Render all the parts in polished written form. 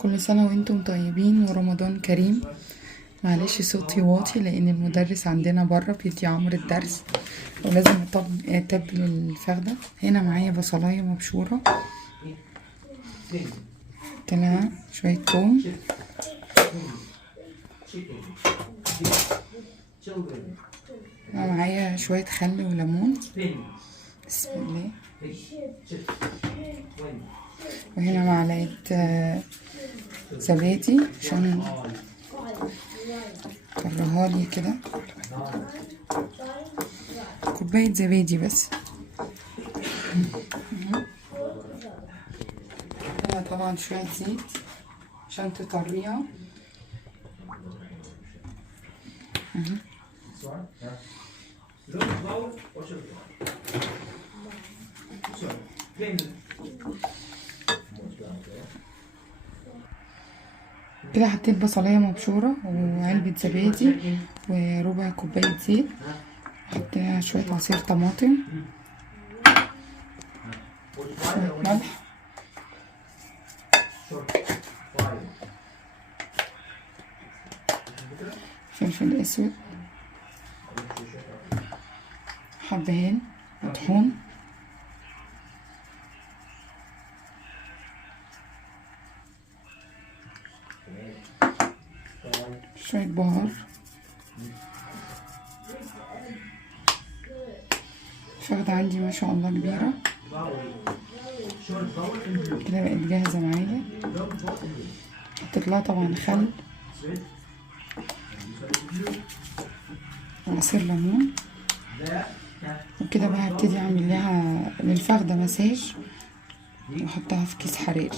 كل سنة وانتم طيبين ورمضان كريم. معلش صوتي واطي لان المدرس عندنا بره بيدي عمر الدرس ولازم اتبل الفخدة. هنا معايا بصلاية مبشورة، طلع شوية توم، معايا شوية خل وليمون، بسم الله. وهنا معلقة زبادي عشان طرها لي كده، كوباية زبادي بس. هنا طبعا شوية زيت عشان تطريها. كده حطيت بصلاية مبشورة وعلبة زبادي وربع كوباية زيت، حطينا شوية عصير طماطم، شوية ملح، فلفل اسود، حبهان مطحون، شوية بهار، الفخدة عندي ما شاء الله كبيرة كده، بقت جاهزة معايا. حطيت لها طبعا خل وعصير ليمون، وكده بقى هبتدي اعمل لها للفخدة مساج واحطها في كيس حرير.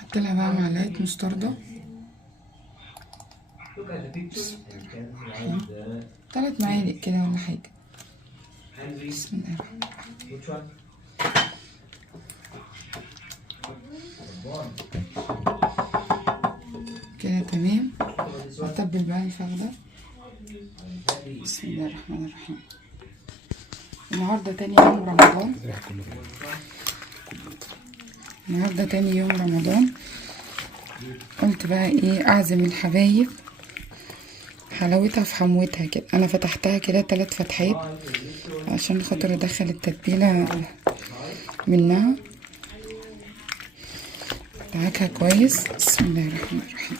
حط لها بقى معلقة مستردة، 3 معالق كده ولا حاجة. بسم الله الرحمن كده تمام. هتبل بقى الفخدة. بسم الله الرحمن الرحيم. النهارده تاني يوم رمضان، النهارده تاني يوم رمضان. قلت بقى ايه، اعزم الحبايب، حلاوتها في حموتها كده. انا فتحتها كده 3 فتحات عشان خاطر ادخل التتبيله منها، ادعكها كويس. بسم الله الرحمن الرحيم.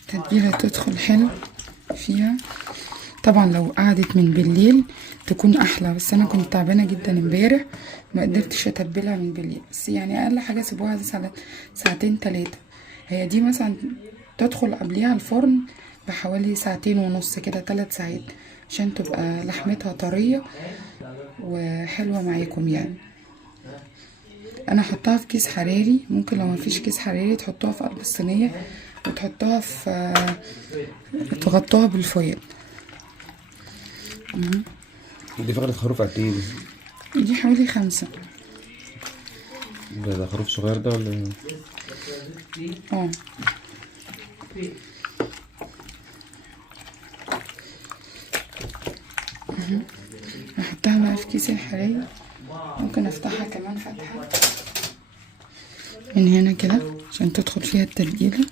التتبيله تدخل حلو فيها. طبعا لو قعدت من بالليل تكون احلى، بس انا كنت تعبانه جدا امبارح ما قدرتش اتبلها من بالليل، بس يعني اقل حاجه سيبوها ساعتين 3. هي دي مثلا تدخل قبليها الفرن بحوالي 2.5 ساعات كده، 3 ساعات، عشان تبقى لحمتها طريه وحلوه معاكم يعني. انا حطها في كيس حراري، ممكن لو مفيش كيس حراري تحطوها في قلب الصينيه وتحطوها في تغطوها بالفويل. دي فقرة خروف قد ايه دي حوالي 5. ده خروف صغير ده ولا اه. هحطها بقى في كيس الحراري. ممكن افتحها كمان فتحة من هنا كده عشان تدخل فيها التتبيلة.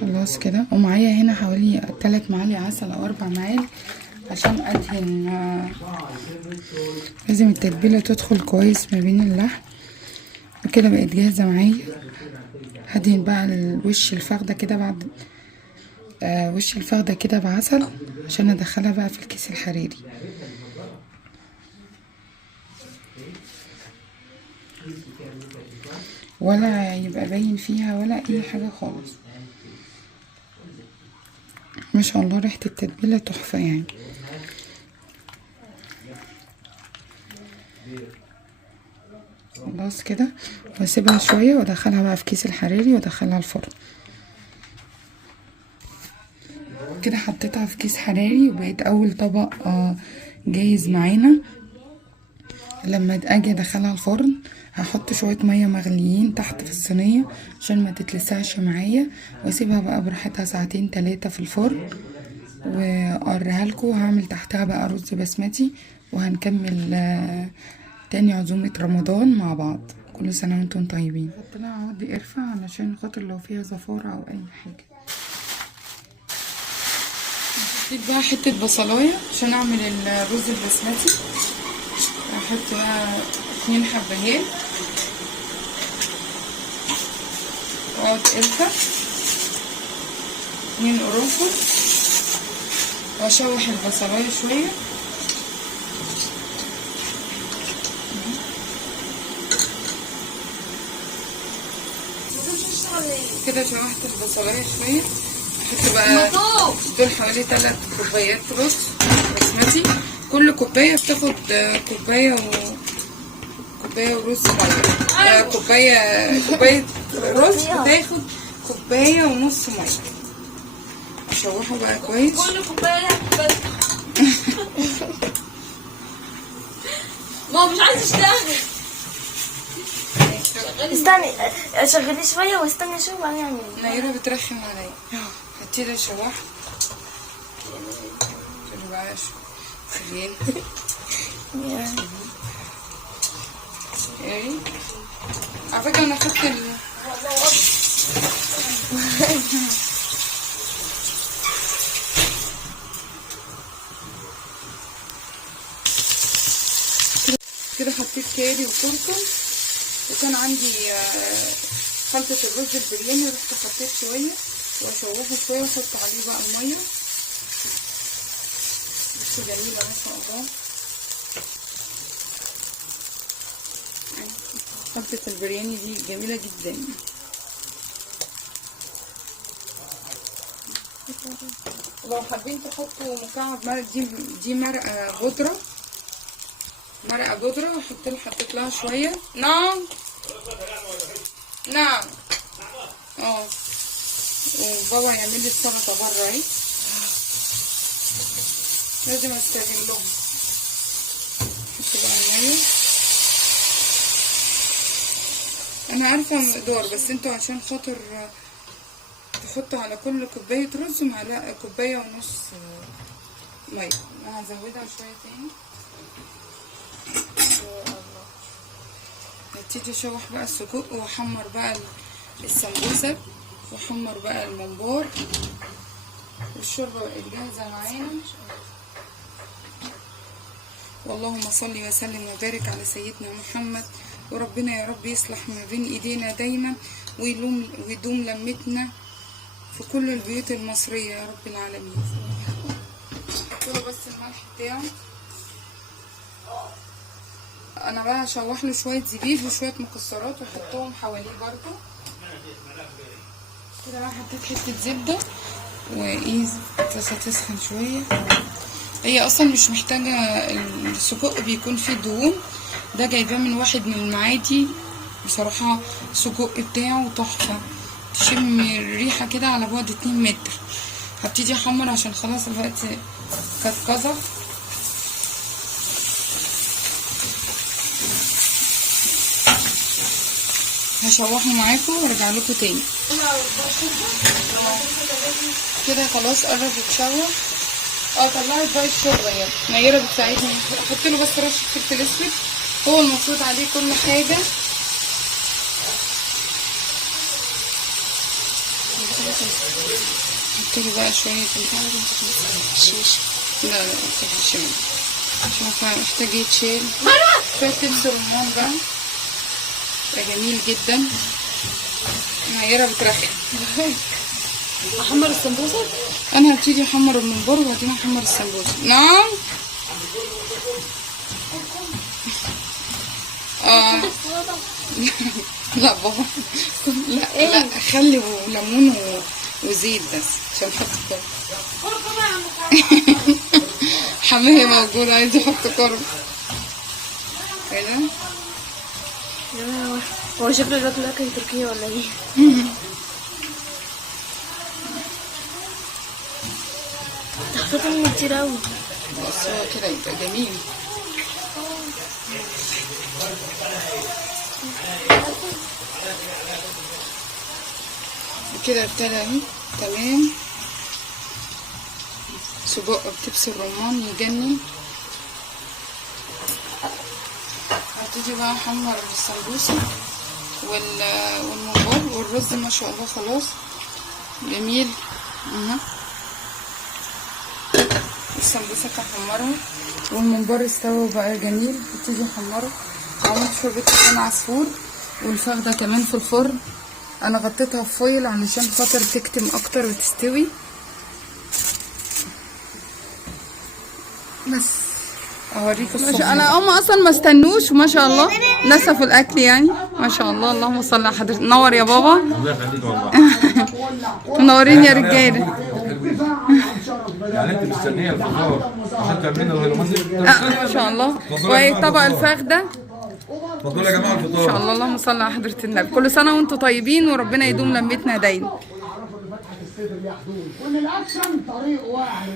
خلاص كده. ومعايا هنا حوالي 3 معالق عسل او 4 معالق عشان ادهن. لازم التتبيلة تدخل كويس ما بين اللحم. وكده بقت جاهزة معايا. هدهن بقى وش الفخدة كده بعد وش الفخدة كده بعسل عشان ادخلها بقى في الكيس الحراري. ولا يبقى باين فيها ولا اي حاجة خالص. ما شاء الله ريحة التتبيلة تحفة يعني. خلاص كده، واسيبها شويه وادخلها بقى في كيس الحراري وادخلها الفرن. كده حطيتها في كيس حراري وبقيت اول طبق جاهز معانا. لما اجي ادخلها الفرن هحط شويه ميه مغليين تحت في الصينيه عشان ما تتلسعش معايا، واسيبها بقى براحتها ساعتين 3 في الفرن، واوريها لكم. هعمل تحتها بقى رز بسمتي، وهنكمل تاني عزومه رمضان مع بعض. كل سنه وانتم طيبين. حطينا عود قرفه علشان خاطر لو فيها زفاره او اي حاجه. حطيت بقى حته بصلايه عشان اعمل الرز البسمتي. هحط بقى 2 حبهان وعود قرفة 2 قرنفل، واشوح البصلايه شويه. كده شوحت البصلايه شويه. احط بقى دول حوالي 3 كوبايات رز بسمتي. كل كوبايه بتاخد كوبايه ورز ميه. كوبايه رز بتاخد كوبايه ونص ميه. اشوحه بقى كويس. كل كوبايه كوبايه. ما مش عايز اشتغل. استني شغلي شويه واستني شويه وبعدين اعمل. نيرة بترخم عليا. هاتي لي شوح. شوفي بقى خليل. ايه على فكرة انا خدت كده حطيت كاري وكركم، وكان عندي خلطة الرز البرياني، رحت حطيت شوية واشوحه شوية واحط عليه بقى المية. بس جميلة ما شاء الله. خلطة البرياني دي جميلة جدا. لو حابين تحطوا مكعب مرق، دي مرقة بودرة، حطيت لها شوية. نعم وبابا يعمل لي السلطة بره اهي، لازم استخدم لهم. حط بقى المية. انا عارفة مقدار، بس انتوا عشان خاطر تحطوا على كل كوباية رز معلقة كوباية ونص مية. انا هزودها شوية تاني. نبتدي اشوح بقى السجق واحمر بقى السمبوسة، واحمر بقى الممبار والشوربة الجاهزة معانا. واللهم صل وسلم وبارك على سيدنا محمد. وربنا يا رب يصلح ما بين ايدينا دايما، ويدوم لمتنا في كل البيوت المصرية يا رب العالمين. حطوله بس الملح بتاعه. انا بقى هشوح له شويه زبيب وشويه مكسرات واحطهم حواليه برضو. كده بقى حطيت حته زبده وايه الطاسه تسخن شويه. هي اصلا مش محتاجه، السجق بيكون فيه دهون. ده جايباه من واحد من المعادي، بصراحه السجق بتاعه تحفه، تشم الريحه كده على بعد 2 متر. هبتدي احمر عشان خلاص الوقت كتكزر. هشوحه معاكم وارجع لكم تاني. كده خلاص قرب يتشوح. طلعت بقى الشوربه يلا. نيرة بتساعدني. احط له بس رشه فلفل اسود، هو المفروض عليه كل حاجه. احط له بقى شويه شيشه. لا متخافيش منه عشان محتاج يتشيل. شويه دبس رمان بقى جميل جدا. نيرة بترخم. احمر السمبوسه. انا هبتدي احمر الممبار وبعدين احمر السمبوسه. نعم. لا بابا لا خلي وليمون وزيت بس عشان احط كرب. حماية موجود عايز يحط كرب كده. هو شكله الوقت اكل تركيا ولا ايه؟ حطيت منه كتير اوي. بس هو كده يبقى جميل. كده ابتدى اهي تمام. سجق بتبس الرمان يجنن. هبتدي بقى احمر السمبوسه والممبار والرز. ما شاء الله خلاص جميل. السمبوسه هحمرها والممبار استوى بقى جميل. هبتدي احمره. عملت شوربه لسان عصفور والفخده كمان في الفرن. انا غطيتها بفويل علشان خاطر تكتم اكتر وتستوي. بس اوريك الصبح. انا هم اصلا ما استنوش وما شاء الله نسفوا الاكل يعني ما شاء الله. اللهم صل على حضرتك. نور يا بابا. الله يخليك والله. منورين يا رجاله. يعني انت مستنيه الفطار عشان تعملينا وهي مصر؟ ما شاء الله. وطبق الفخده. اتفضلوا يا جماعه الفطار. ان شاء الله. اللهم صل على حضره النبي. كل سنه وانتم طيبين وربنا يدوم لمتنا دايما. وان الاكشن طريق واحد.